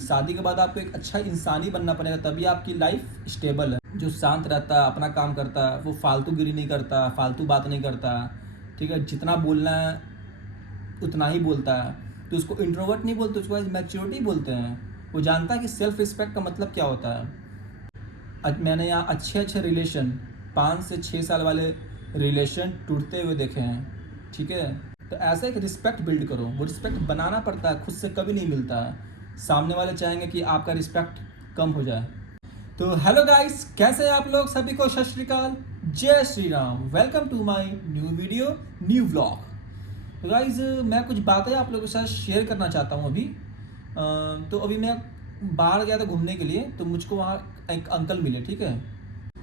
शादी के बाद आपको एक अच्छा इंसान ही बनना पड़ेगा, तभी आपकी लाइफ स्टेबल है। जो शांत रहता है, अपना काम करता है, वो फालतू गिरी नहीं करता, फालतू बात नहीं करता, ठीक है, जितना बोलना है उतना ही बोलता है, तो उसको इंट्रोवर्ट नहीं बोलते, उसको मैच्योरिटी बोलते हैं। वो जानता है कि सेल्फ रिस्पेक्ट का मतलब क्या होता है। मैंने यहाँ अच्छे अच्छे रिलेशन 5 से 6 साल वाले रिलेशन टूटते हुए देखे हैं, ठीक है। तो ऐसा एक रिस्पेक्ट बिल्ड करो, वो रिस्पेक्ट बनाना पड़ता है, खुद से कभी नहीं मिलता है। सामने वाले चाहेंगे कि आपका रिस्पेक्ट कम हो जाए। तो हेलो गाइस, कैसे हैं आप लोग? सभी को सत श्री अकाल, जय Shri Ram. Welcome to my new video, new vlog. तो गाइस, मैं कुछ बातें आप लोगों के साथ शेयर करना चाहता हूँ अभी। तो अभी मैं बाहर गया था घूमने के लिए, तो मुझको वहाँ एक अंकल मिले, ठीक है।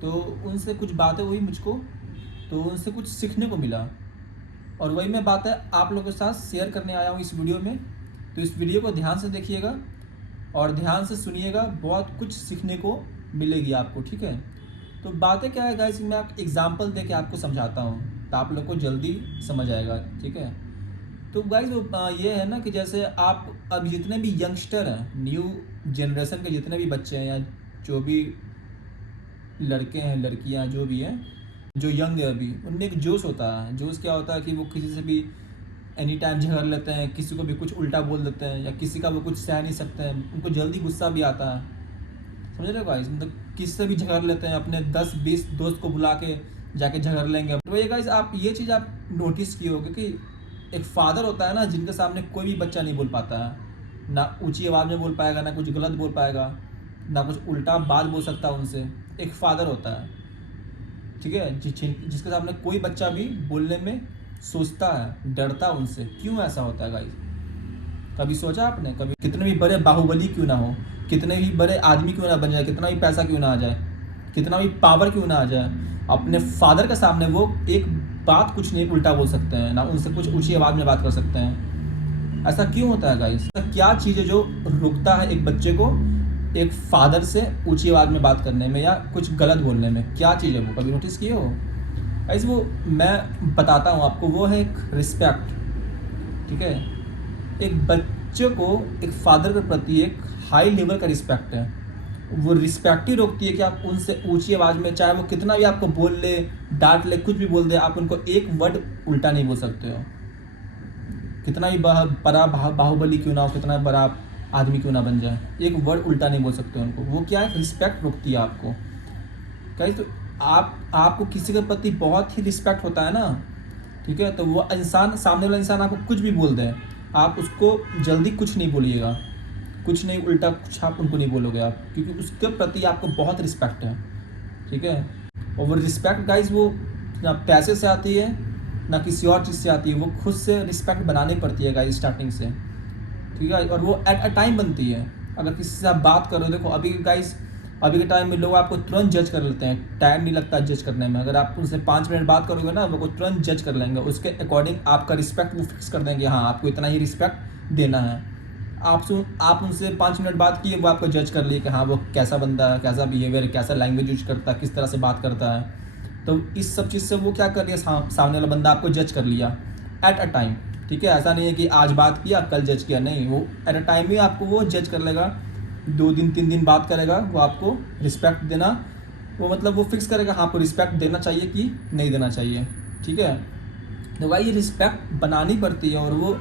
तो उनसे कुछ बातें हुई मुझको, तो उनसे कुछ सीखने को मिला, और वही मैं बातें आप लोगों के साथ शेयर करने आया हूँ इस वीडियो में। तो इस वीडियो को ध्यान से देखिएगा और ध्यान से सुनिएगा, बहुत कुछ सीखने को मिलेगी आपको, ठीक है। तो बातें क्या है गाइस, मैं आप एग्जांपल दे के आपको समझाता हूँ, तो आप लोग को जल्दी समझ आएगा, ठीक है। तो गाइस वो ये है ना कि जैसे आप अब जितने भी यंगस्टर हैं, न्यू जनरेशन के जितने भी बच्चे हैं, या जो भी लड़के हैं, लड़कियां, जो भी हैं, जो यंग है अभी, उनमें एक जोश होता है। जोश क्या होता है कि वो किसी से भी एनी टाइम झगड़ लेते हैं, किसी को भी कुछ उल्टा बोल देते हैं, या किसी का वो कुछ सह नहीं सकते हैं, उनको जल्दी गुस्सा भी आता है। समझ रहे हो गाइस, मतलब किसी से भी झगड़ लेते हैं, अपने 10-20 दोस्त को बुला के जाके झगड़ लेंगे। तो ये गाइस, आप ये चीज़ आप नोटिस किए होगे कि एक फादर होता है ना, जिनके सामने कोई भी बच्चा नहीं बोल पाता है, ना ऊंची आवाज़ में बोल पाएगा, ना कुछ गलत बोल पाएगा, ना कुछ उल्टा बात बोल सकता उनसे। एक फादर होता है, ठीक है, जिसके सामने कोई बच्चा भी बोलने में सोचता है, डरता उनसे। क्यों ऐसा होता है गाइस? कभी सोचा आपने? कभी कितने भी बड़े बाहुबली क्यों ना हो, कितने भी बड़े आदमी क्यों ना बन जाए, कितना भी पैसा क्यों ना आ जाए, कितना भी पावर क्यों ना आ जाए, अपने फादर के सामने वो एक बात कुछ नहीं उल्टा बोल सकते हैं, ना उनसे कुछ ऊंची आवाज़ में बात कर सकते हैं। ऐसा क्यों होता है गाइस? क्या चीज़ है जो रुकता है एक बच्चे को एक फादर से ऊंची आवाज़ में बात करने में, या कुछ गलत बोलने में? क्या चीज़ है वो? कभी नोटिस किए हो गाइस? वो मैं बताता हूँ आपको, वो है एक रिस्पेक्ट, ठीक है। एक बच्चे को एक फादर के प्रति एक हाई लेवल का रिस्पेक्ट है। वो रिस्पेक्ट ही रोकती है कि आप उनसे ऊंची आवाज़ में, चाहे वो कितना भी आपको बोल ले, डांट ले, कुछ भी बोल दे, आप उनको एक वर्ड उल्टा नहीं बोल सकते हो। कितना ही बड़ा बाहुबली क्यों ना हो, कितना बड़ा आदमी क्यों ना बन जाए, एक वर्ड उल्टा नहीं बोल सकते उनको। वो क्या है, रिस्पेक्ट रोकती है आपको। कहीं तो आपको किसी के प्रति बहुत ही रिस्पेक्ट होता है ना, ठीक है, तो वो इंसान, सामने वाला इंसान आपको कुछ भी बोल दे, आप उसको जल्दी कुछ नहीं बोलिएगा, कुछ नहीं उल्टा कुछ आप उनको नहीं बोलोगे आप, क्योंकि उसके प्रति आपको बहुत रिस्पेक्ट है, ठीक है। और वो रिस्पेक्ट गाइस, वो ना पैसे से आती है, ना किसी और चीज़ से आती है, वो खुद से रिस्पेक्ट बनानी पड़ती है गाइस स्टार्टिंग से, ठीक है। और वो एट अ टाइम बनती है। अगर किसी से आप बात करो, देखो अभी गाइस, अभी के टाइम में लोग आपको तुरंत जज कर लेते हैं, टाइम नहीं लगता जज करने में। अगर आप उनसे 5 मिनट बात करोगे ना, वो तुरंत जज कर लेंगे, उसके अकॉर्डिंग आपका रिस्पेक्ट वो फिक्स कर देंगे, हाँ आपको इतना ही रिस्पेक्ट देना है। आप उनसे 5 मिनट बात किए, वो आपको जज कर लिए कि हाँ वो कैसा बंदा है, कैसा बिहेवियर, कैसा लैंग्वेज यूज करता है, किस तरह से बात करता है। तो इस सब चीज़ से वो क्या कर लिया, सामने वाला बंदा आपको जज कर लिया एट अ टाइम, ठीक है। ऐसा नहीं है कि आज बात किया कल जज किया, नहीं, वो एट अ टाइम ही आपको वो जज कर लेगा। 2 दिन 3 दिन बात करेगा, वो आपको रिस्पेक्ट देना, वो मतलब वो फिक्स करेगा हाँ आपको रिस्पेक्ट देना चाहिए कि नहीं देना चाहिए, ठीक है। तो भाई ये रिस्पेक्ट बनानी पड़ती है, और वो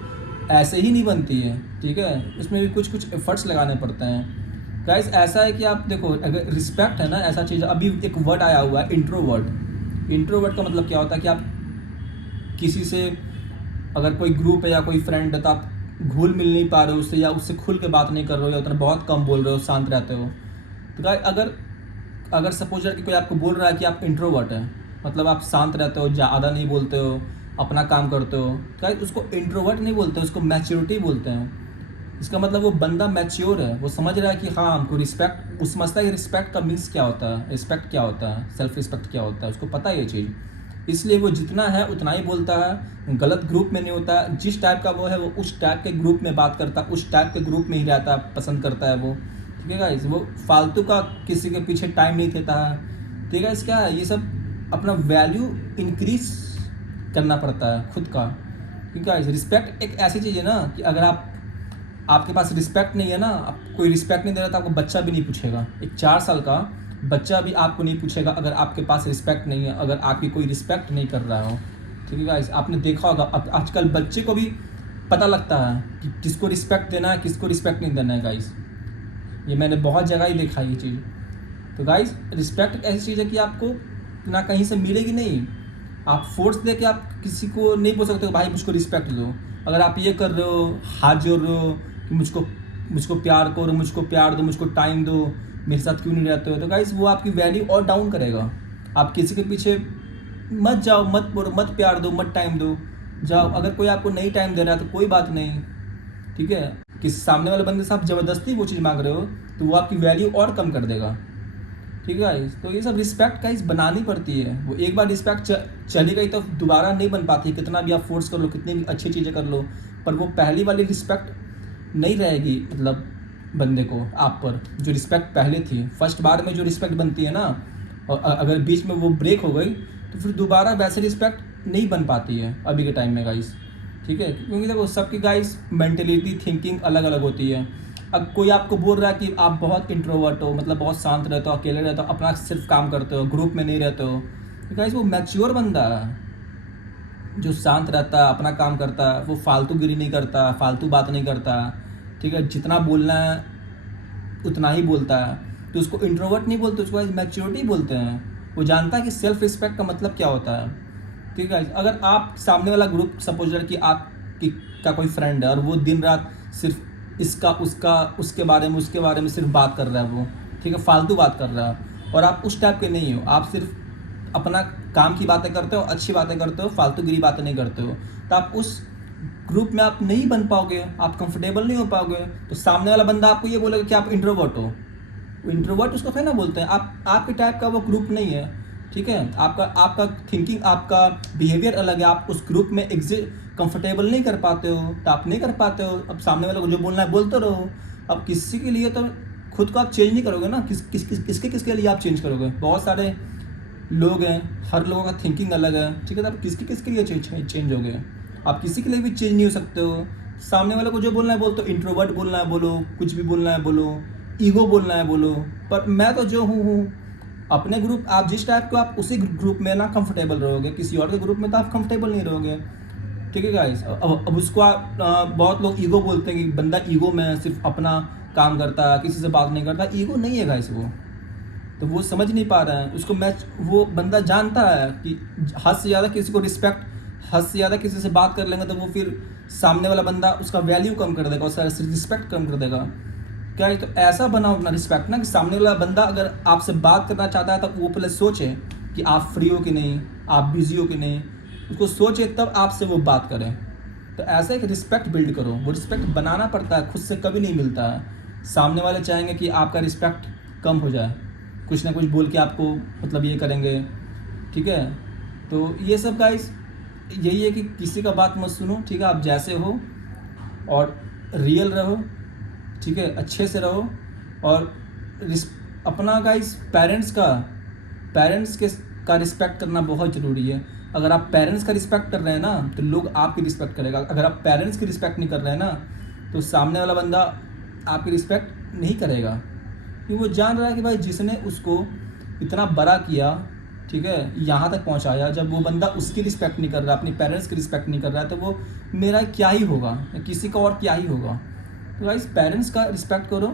ऐसे ही नहीं बनती है, ठीक है, इसमें भी कुछ कुछ एफर्ट्स लगाने पड़ते हैं गाइस। ऐसा है कि आप देखो, अगर रिस्पेक्ट है ना, ऐसा चीज़, अभी एक वर्ड आया हुआ है इंट्रोवर्ट। इंट्रोवर्ट का मतलब क्या होता है कि आप किसी से, अगर कोई ग्रुप है या कोई फ्रेंड है, तो आप घुल मिल नहीं पा रहे हो उससे, या उससे खुल के बात नहीं कर रहे हो, या उतना बहुत कम बोल रहे हो, शांत रहते हो। तो गाइस अगर सपोज कि कोई आपको बोल रहा है कि आप इंट्रोवर्ट हैं, मतलब आप शांत रहते हो, ज़्यादा नहीं बोलते हो, अपना काम करते हो, तो उसको इंट्रोवर्ट नहीं बोलते, उसको मैच्योरिटी बोलते हैं। इसका मतलब वो बंदा मैच्योर है, वो समझ रहा है कि हाँ हमको रिस्पेक्ट, वो समझता है कि रिस्पेक्ट का मीन्स क्या होता है, रिस्पेक्ट क्या होता है, सेल्फ रिस्पेक्ट क्या होता है, उसको पता है ये चीज़। इसलिए वो जितना है उतना ही बोलता है, गलत ग्रुप में नहीं होता है। जिस टाइप का वो है, वो उस टाइप के ग्रुप में बात करता है, उस टाइप के ग्रुप में ही रहता है, पसंद करता है वो, ठीक है गाइस। वो फालतू का किसी के पीछे टाइम नहीं देता है, ठीक है। इसका ये सब अपना वैल्यू इंक्रीज करना पड़ता है खुद का, क्योंकि गाइस रिस्पेक्ट एक ऐसी चीज़ है ना कि अगर आप आपके पास रिस्पेक्ट नहीं है ना, आप कोई रिस्पेक्ट नहीं दे रहा तो आपको बच्चा भी नहीं पूछेगा। एक 4 साल का बच्चा भी आपको नहीं पूछेगा अगर आपके पास रिस्पेक्ट नहीं है, अगर आपकी कोई रिस्पेक्ट नहीं कर रहा हो। ठीक है गाइस, आपने देखा होगा अब आजकल बच्चे को भी पता लगता है कि किसको रिस्पेक्ट देना है, किसको रिस्पेक्ट नहीं देना है गाइस। ये मैंने बहुत जगह ही देखा है ये चीज़। तो गाइस, रिस्पेक्ट एक ऐसी चीज़ है कि आपको ना कहीं से मिलेगी नहीं। आप फोर्स दे के आप किसी को नहीं बोल सकते हो भाई मुझको रिस्पेक्ट दो। अगर आप ये कर रहे हो, हाथ जोड़ रहे हो कि मुझको प्यार करो, मुझको प्यार दो, मुझको टाइम दो, मेरे साथ क्यों नहीं रहते हो, तो गाइस वो आपकी वैल्यू और डाउन करेगा। आप किसी के पीछे मत जाओ, मत बोलो, मत प्यार दो, मत टाइम दो, जाओ। अगर कोई आपको नहीं टाइम दे रहा है तो कोई बात नहीं, ठीक है। कि सामने वाले बंदे से आप ज़बरदस्ती वो चीज़ मांग रहे हो तो वो आपकी वैल्यू और कम कर देगा। ठीक है गाइस, तो ये सब रिस्पेक्ट गाइस बनानी पड़ती है। वो एक बार रिस्पेक्ट चली गई तो दोबारा नहीं बन पाती। कितना भी आप फोर्स कर लो, कितनी भी अच्छी चीज़ें कर लो, पर वो पहली वाली रिस्पेक्ट नहीं रहेगी। मतलब बंदे को आप पर जो रिस्पेक्ट पहले थी, फर्स्ट बार में जो रिस्पेक्ट बनती है ना, और अगर बीच में वो ब्रेक हो गई तो फिर दोबारा वैसे रिस्पेक्ट नहीं बन पाती है अभी के टाइम में गाइस। ठीक है, क्योंकि देखो सबकी गाइस मेंटेलिटी थिंकिंग अलग अलग होती है। अब कोई आपको बोल रहा है कि आप बहुत इंट्रोवर्ट हो, मतलब बहुत शांत रहते हो, अकेले रहते हो, अपना सिर्फ काम करते हो, ग्रुप में नहीं रहते हो, तो गाइस वो मैच्योर बंदा है। जो शांत रहता है, अपना काम करता है, वो फालतू गिरी नहीं करता, फालतू बात नहीं करता। ठीक है, जितना बोलना है उतना ही बोलता है, तो उसको इंट्रोवर्ट नहीं बोलते, उसको मैच्योरिटी बोलते हैं। वो जानता है कि सेल्फ रिस्पेक्ट का मतलब क्या होता है। ठीक है, अगर आप सामने वाला ग्रुप सपोज कि आपकी का कोई फ्रेंड है और वो दिन रात सिर्फ इसका उसका उसके बारे में सिर्फ बात कर रहा है, वो ठीक है फालतू बात कर रहा है, और आप उस टाइप के नहीं हो, आप सिर्फ अपना काम की बातें करते हो, अच्छी बातें करते हो, फालतूगिरी बातें नहीं करते हो, तो आप उस ग्रुप में आप नहीं बन पाओगे, आप कंफर्टेबल नहीं हो पाओगे। तो सामने वाला बंदा आपको ये बोलेगा कि आप इंट्रोवर्ट हो। इंट्रोवर्ट उसको फिर ना बोलते हैं, आप आपके टाइप का वो ग्रुप नहीं है। ठीक है, आपका थिंकिंग, आपका बिहेवियर अलग है, आप उस ग्रुप में कंफर्टेबल नहीं कर पाते हो, तो आप नहीं कर पाते हो। अब सामने वाले को जो बोलना है बोलते रहो। अब किसी के लिए तो खुद को आप चेंज नहीं करोगे ना, किसके लिए आप चेंज करोगे। बहुत सारे लोग हैं, हर लोगों का थिंकिंग अलग है। ठीक है, तो आप किसके लिए चेंज हो गए। आप किसी के लिए भी चेंज नहीं हो सकते हो। सामने वाले को जो बोलना है बोलते हो, इंट्रोवर्ट बोलना है बोलो, कुछ भी बोलना है बोलो, ईगो बोलना है बोलो, पर मैं तो जो हूँ अपने ग्रुप, आप जिस टाइप को आप उसी ग्रुप में ना कंफर्टेबल रहोगे, किसी और के ग्रुप में तो आप कंफर्टेबल नहीं रहोगे। ठीक है गाइस, अब उसको बहुत लोग ईगो बोलते हैं कि बंदा ईगो में सिर्फ अपना काम करता है, किसी से बात नहीं करता। ईगो नहीं है गाइस वो, तो वो समझ नहीं पा रहा है उसको। वो बंदा जानता है कि हद से ज़्यादा किसी को रिस्पेक्ट, हद से ज़्यादा किसी से बात कर लेंगे तो वो फिर सामने वाला बंदा उसका वैल्यू कम कर देगा, उसका रिस्पेक्ट कम कर देगा। क्या है, तो ऐसा बनाओ अपना रिस्पेक्ट ना कि सामने वाला बंदा अगर आपसे बात करना चाहता है तो वो पहले सोचे कि आप फ्री हो कि नहीं, आप बिजी हो कि नहीं, उसको सोचे तब आपसे वो बात करें। तो ऐसा एक रिस्पेक्ट बिल्ड करो। वो रिस्पेक्ट बनाना पड़ता है, खुद से कभी नहीं मिलता है। सामने वाले चाहेंगे कि आपका रिस्पेक्ट कम हो जाए, कुछ ना कुछ बोल के आपको मतलब ये करेंगे। ठीक है, तो ये सब गाइस यही है कि किसी का बात मत सुनो। ठीक है, आप जैसे हो और रियल रहो। ठीक है, अच्छे से रहो। और अपना गाइस पेरेंट्स का रिस्पेक्ट करना बहुत ज़रूरी है। अगर आप पेरेंट्स का रिस्पेक्ट कर रहे हैं ना तो लोग आपकी रिस्पेक्ट करेगा। अगर आप पेरेंट्स की रिस्पेक्ट नहीं कर रहे हैं ना तो सामने वाला बंदा आपकी रिस्पेक्ट नहीं करेगा, क्योंकि वो जान रहा है कि भाई जिसने उसको इतना बड़ा किया, ठीक है, यहाँ तक पहुँचाया, जब वो बंदा उसकी रिस्पेक्ट नहीं कर रहा, अपने पेरेंट्स की रिस्पेक्ट नहीं कर रहा है, तो वो मेरा क्या ही होगा या किसी का और क्या ही होगा। तो गाइस पेरेंट्स का रिस्पेक्ट करो।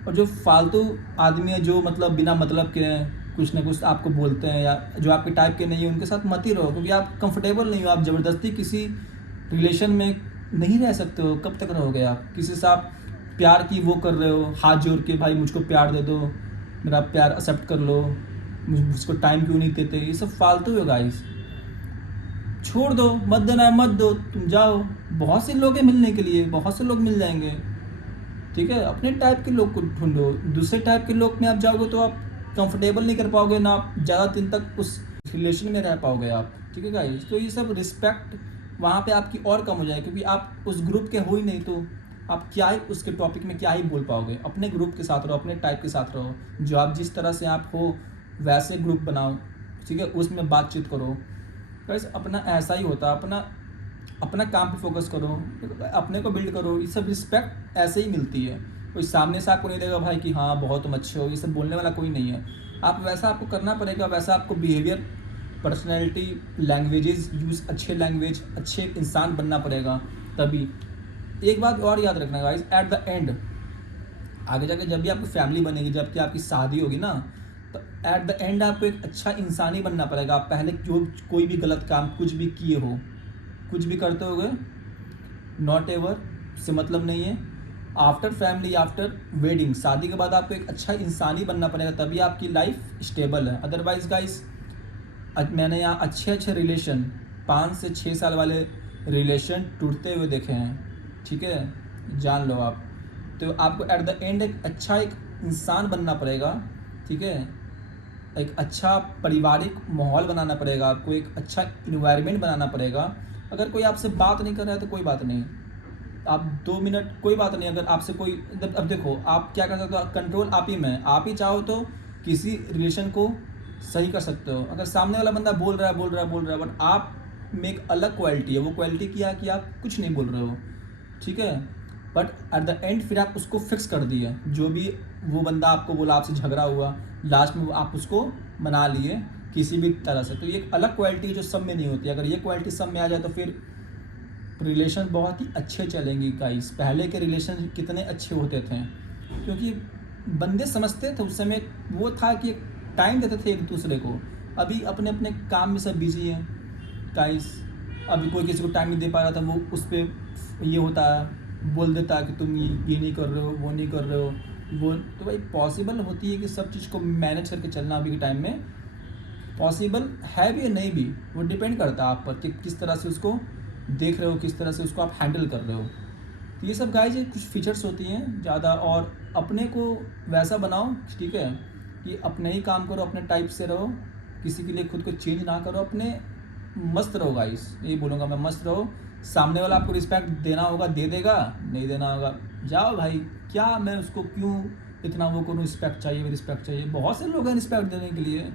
और जो फालतू आदमी है जो मतलब बिना मतलब के कुछ ना कुछ आपको बोलते हैं या जो आपके टाइप के नहीं है, उनके साथ मत ही रहो, क्योंकि आप कंफर्टेबल नहीं हो। आप ज़बरदस्ती किसी रिलेशन में नहीं रह सकते हो। कब तक रहोगे आप किसी से, आप प्यार की वो कर रहे हो, हाथ जोड़ के भाई मुझको प्यार दे दो, मेरा प्यार एक्सेप्ट कर लो, मुझको टाइम क्यों नहीं देते, ये सब फालतू है गाइस। छोड़ दो, मत देना है मत दो, तुम जाओ। बहुत से लोग हैं मिलने के लिए, बहुत से लोग मिल जाएंगे। ठीक है, अपने टाइप के लोग को ढूंढो। दूसरे टाइप के लोग में आप जाओगे तो आप कंफर्टेबल नहीं कर पाओगे ना, आप ज़्यादा दिन तक उस रिलेशन में रह पाओगे आप। ठीक है गाइस, तो ये सब रिस्पेक्ट वहाँ पे आपकी और कम हो जाए, क्योंकि आप उस ग्रुप के हो ही नहीं, तो आप क्या ही उसके टॉपिक में क्या ही बोल पाओगे। अपने ग्रुप के साथ रहो, अपने टाइप के साथ रहो, जो आप जिस तरह से आप हो वैसे ग्रुप बनाओ। ठीक है, उसमें बातचीत करो गाइस। अपना ऐसा ही होता है, अपना अपना काम पे फोकस करो, अपने को बिल्ड करो। ये सब रिस्पेक्ट ऐसे ही मिलती है। कोई सामने से आपको नहीं देगा भाई कि हाँ बहुत तुम अच्छे हो, ये सब बोलने वाला कोई नहीं है। आप वैसा आपको करना पड़ेगा, वैसा आपको बिहेवियर, पर्सनैलिटी, लैंग्वेजेस यूज़, अच्छे लैंग्वेज, अच्छे इंसान बनना पड़ेगा तभी। एक बात और याद रखना गाइस, एट द एंड आगे जाके जब भी आपकी फैमिली बनेगी, जब कि आपकी शादी होगी ना, तो एट द एंड आपको एक अच्छा इंसान ही बनना पड़ेगा। आप पहले जो कोई भी गलत काम कुछ भी किए हो, कुछ भी करते होगे, नॉट एवर से मतलब नहीं है। आफ्टर फैमिली, आफ्टर वेडिंग, शादी के बाद आपको एक अच्छा इंसान ही बनना पड़ेगा, तभी आपकी लाइफ स्टेबल है। अदरवाइज गाइस, मैंने यहाँ अच्छे अच्छे रिलेशन 5 से 6 साल वाले रिलेशन टूटते हुए देखे हैं, ठीक है, जान लो आप। तो आपको एट द एंड एक इंसान बनना पड़ेगा, ठीक है, एक अच्छा पारिवारिक माहौल बनाना पड़ेगा, आपको एक अच्छा इन्वायरमेंट बनाना पड़ेगा। अगर कोई आपसे बात नहीं कर रहा है तो कोई बात नहीं, आप 2 मिनट, कोई बात नहीं। अगर आपसे कोई, अब देखो आप क्या कर सकते हो, कंट्रोल आप ही में, आप ही चाहो तो किसी रिलेशन को सही कर सकते हो। अगर सामने वाला बंदा बोल रहा है बट आप में एक अलग क्वालिटी है, वो क्वालिटी क्या है कि आप कुछ नहीं बोल रहे हो, ठीक है, बट एट द एंड फिर आप उसको फिक्स कर दिए। जो भी वो बंदा आपको बोला, आपसे झगड़ा हुआ, लास्ट में आप उसको मना लिए किसी भी तरह से। तो ये एक अलग क्वालिटी जो सब में नहीं होती। अगर ये क्वालिटी सब में आ जाए तो फिर रिलेशन बहुत ही अच्छे चलेंगे गाइस। पहले के रिलेशन कितने अच्छे होते थे, क्योंकि बंदे समझते थे उस समय, वो था कि टाइम देते थे एक दूसरे को। अभी अपने अपने काम में सब बिजी हैं गाइस। अभी कोई किसी को टाइम नहीं दे पा रहा था, वो उस पर ये होता है, बोल देता है कि तुम ये नहीं कर रहे हो, वो नहीं कर रहे हो, वो तो भाई पॉसिबल होती है कि सब चीज़ को मैनेज करके चलना अभी के टाइम में पॉसिबल है भी या नहीं भी, वो डिपेंड करता है आप पर कि किस तरह से उसको देख रहे हो, किस तरह से उसको आप हैंडल कर रहे हो। तो ये सब गाइस कुछ फीचर्स होती हैं ज़्यादा, और अपने को वैसा बनाओ, ठीक है, कि अपने ही काम करो, अपने टाइप से रहो, किसी के लिए खुद को चेंज ना करो, अपने मस्त रहो गाइस, यही बोलूँगा मैं, मस्त रहो। सामने वाला आपको रिस्पेक्ट देना होगा दे देगा, नहीं देना होगा जाओ भाई, क्या मैं उसको क्यों इतना वो करूँ, रिस्पेक्ट चाहिए, रिस्पेक्ट चाहिए, बहुत से लोग हैं रिस्पेक्ट देने के लिए,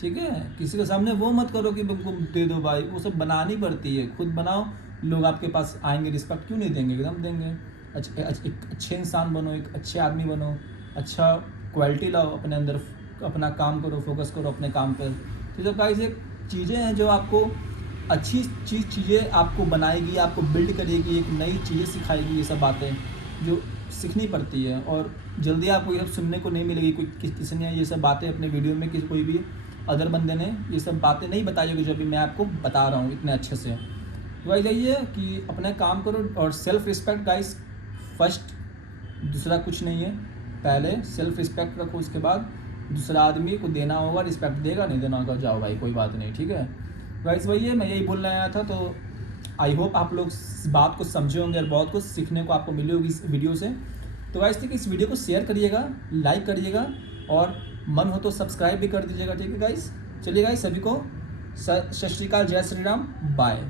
ठीक है। किसी के सामने वो मत करो कि तुमको दे दो भाई, वो सब बनानी पड़ती है, खुद बनाओ, लोग आपके पास आएंगे, रिस्पेक्ट क्यों नहीं देंगे, एकदम देंगे। एक अच्छे इंसान बनो, एक अच्छे आदमी बनो, अच्छा क्वालिटी लाओ अपने अंदर, अपना काम करो, फोकस करो अपने काम पर। तो जब गाइस एक चीज़ें हैं जो आपको अच्छी चीज़ें आपको बनाएगी, आपको बिल्ड करेगी, एक नई चीज़ें सिखाएगी, ये सब बातें जो सीखनी पड़ती है। और जल्दी आपको ये सब सुनने को नहीं मिलेगी। कोई किसी ने ये सब बातें अपने वीडियो में, किसी कोई भी अदर बंदे ने ये सब बातें नहीं बताई होगी जो भी मैं आपको बता रहा हूँ इतने अच्छे से। तो वही यही है कि अपना काम करो, और सेल्फ रिस्पेक्ट गाइस फर्स्ट, दूसरा कुछ नहीं है। पहले सेल्फ रिस्पेक्ट रखो, उसके बाद दूसरा आदमी को देना होगा, रिस्पेक्ट देगा, नहीं देना होगा जाओ भाई, कोई बात नहीं, ठीक है गाइस। वही है, मैं यही बोलने आया था। तो आई होप आप लोग इस बात को समझे होंगे और बहुत कुछ सीखने को आपको मिली होगी इस वीडियो से। तो गाइस ठीक है, इस वीडियो को शेयर करिएगा, लाइक करिएगा, और मन हो तो सब्सक्राइब भी कर दीजिएगा, ठीक है गाइस। चलिए गाइस, सभी को सत श्री अकाल, जय श्री राम, बाय।